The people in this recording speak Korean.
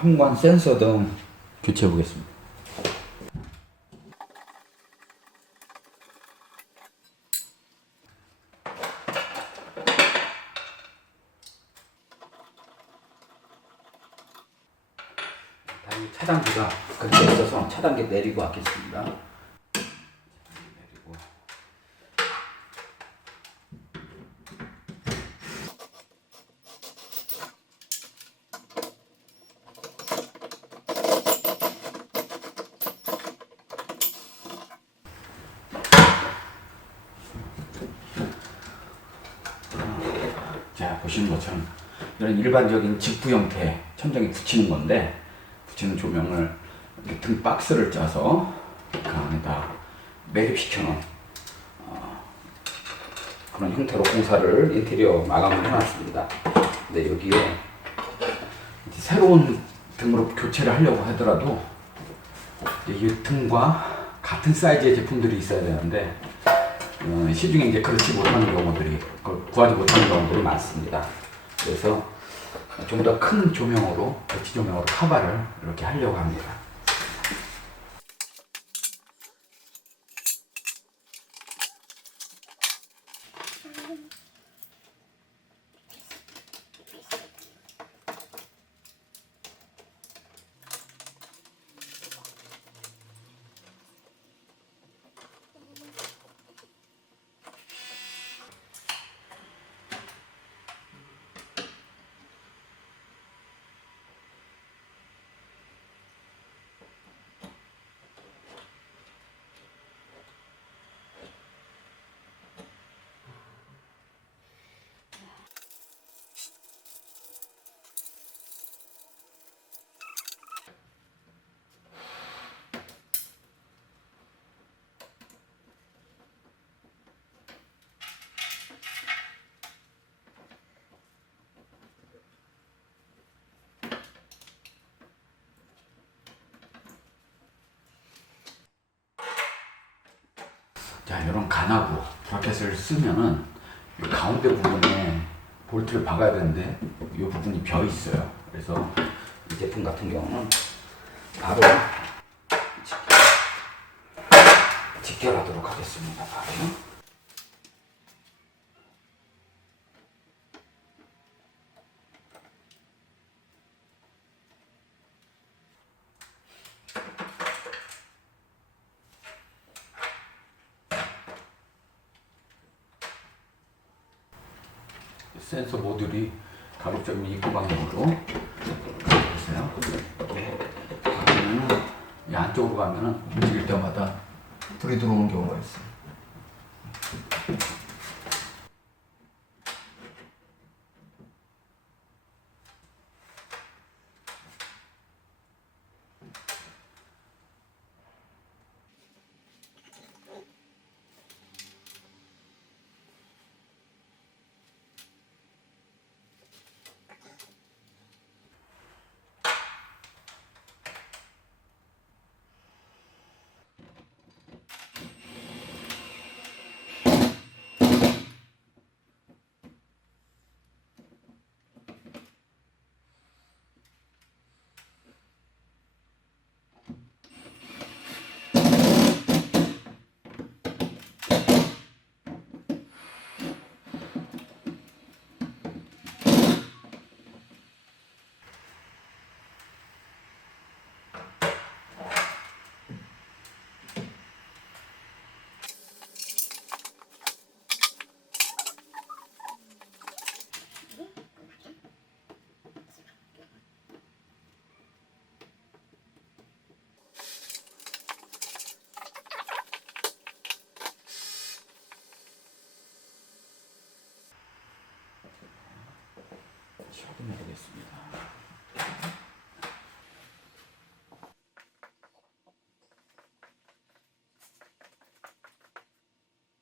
현관 센서 등 교체해 보겠습니다. 차단기가 근처에 있어서 차단기 내리고 왔겠습니다. 내리고. 자 보시는 것처럼 이런 일반적인 직부 형태 천장에 붙이는 건데 붙이는 조명을 이렇게 등 박스를 짜서 그 안에다 매립시켜 놓은 어, 그런 형태로 공사를 인테리어 마감을 해놨습니다. 근데 여기에 새로운 등으로 교체를 하려고 하더라도 이 등과 같은 사이즈의 제품들이 있어야 되는데 어, 시중에 이제 그렇지 못하는 경우들이 그걸 구하지 못하는 경우들이 많습니다. 그래서 좀 더 큰 조명으로 배치 조명으로 카바를 이렇게 하려고 합니다. 자, 이런 간하부 브라켓을 쓰면은 이 가운데 부분에 볼트를 박아야 되는데 이 부분이 비어 있어요. 그래서 이 제품 같은 경우는 바로 직결- 직결하도록 하겠습니다. 바로. 센서 모듈이 가급적이면 입구 방향으로 보세요. 그러면은 이 안쪽으로 가면은 움직일 때마다 불이 들어오는 경우가 있어요. 확인해 보겠습니다.